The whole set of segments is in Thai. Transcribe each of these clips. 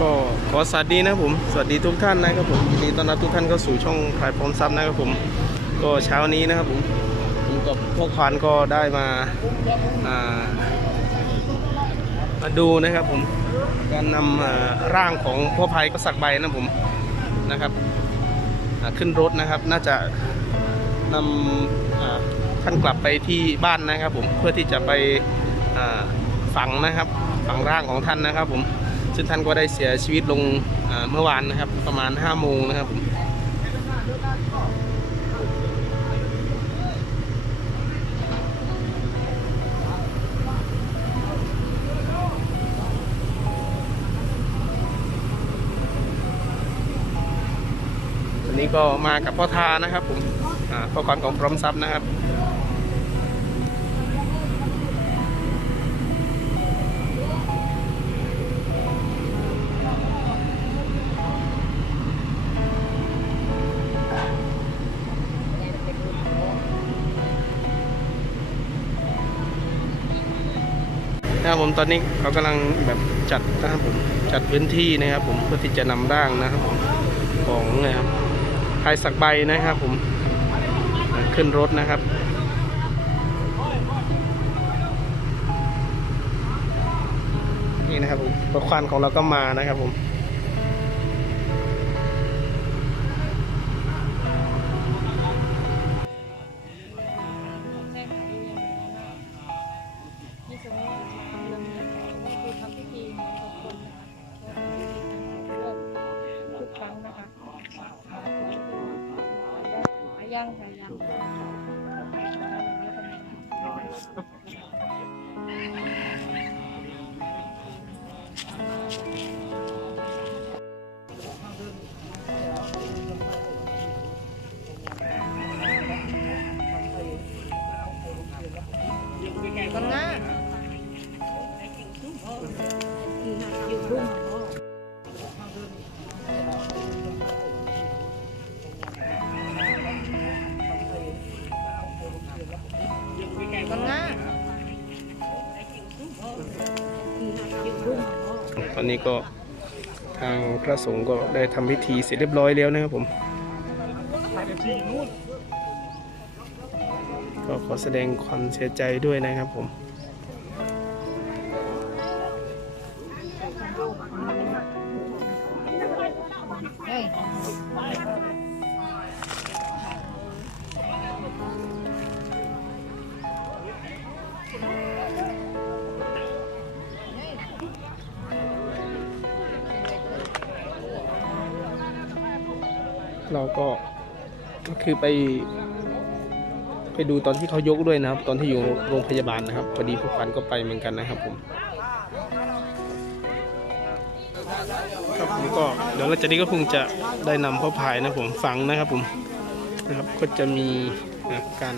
ก็ขอสวัสดีนะครับผม สวัสดีทุกท่านนะครับผมยินดีต้อนรับทุกท่านเข้าสู่ช่องพายพร้อมทรัพย์นะครับผม ก็เช้านี้นะครับผมผมกับพวกควานก็ได้มาอ่ามาดูนะครับผมการนำร่างของพ่อภัยกษักใบนะผมนะครับขึ้นรถนะครับ น่าจะนำท่านกลับไปที่บ้านนะครับผมเพื่อที่จะไปฝังนะครับฝังร่างของท่านนะครับผม ซึ่งท่านก็ได้เสียชีวิตลงเมื่อวานนะครับ ประมาณ5โมงนะครับผมวันนี้ก็มากับพ่อทานะครับผมอ่าพ่อขวัญของพร้อมทรัพย์นะครับ นะครับผมตอนนี้เขากำลังแบบจัดนะครับผมจัดพื้นที่นะครับ ผมเพื่อที่จะนำร่างนะครับผมของนะครับภายสักใบนะครับผมขึ้นรถนะครับนี่นะครับผมรถควันของเราก็มานะครับผมแม่ขายยังไงบ้างนี่สมมติว่าทำเรื่อ คือทำพิธีมงคลนะคะทุกครั้งนะคะย่างค่ะย่างก่อนนะ อนนี้ก็ทางพระสงฆ์ก็ได้ทำพิธีเสร็จเรียบร้อยแล้วนะครับผม ก็ขอแสดงความเสียใจด้วยนะครับผม เราก็ก็คือไป ไปดูตอนที่เขายกด้วยนะครับ ตอนที่อยู่โรงพยาบาลนะครับพอดีผู้ฟันก็ไปเหมือนกันนะครับผมครับผมก็เดี๋ยวหลังจากนี้ก็คงจะได้นำพ่อพายนะผมฝังนะครับผมนะครับก็จะมีการ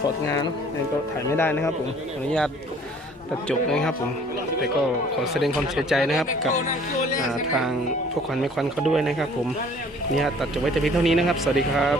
ถอดงานนี่ก็ถ่ายไม่ได้นะครับผมขออนุญาต ตัดจบนะครับผม แต่ก็ขอแสดงความเสียใจนะครับกับาทางพวกควันไม่ควันเขาด้วยนะครับ ผมนี่ฮะตัดจบไว้แต่เพียงเท่านี้นะครับ สวัสดีครับ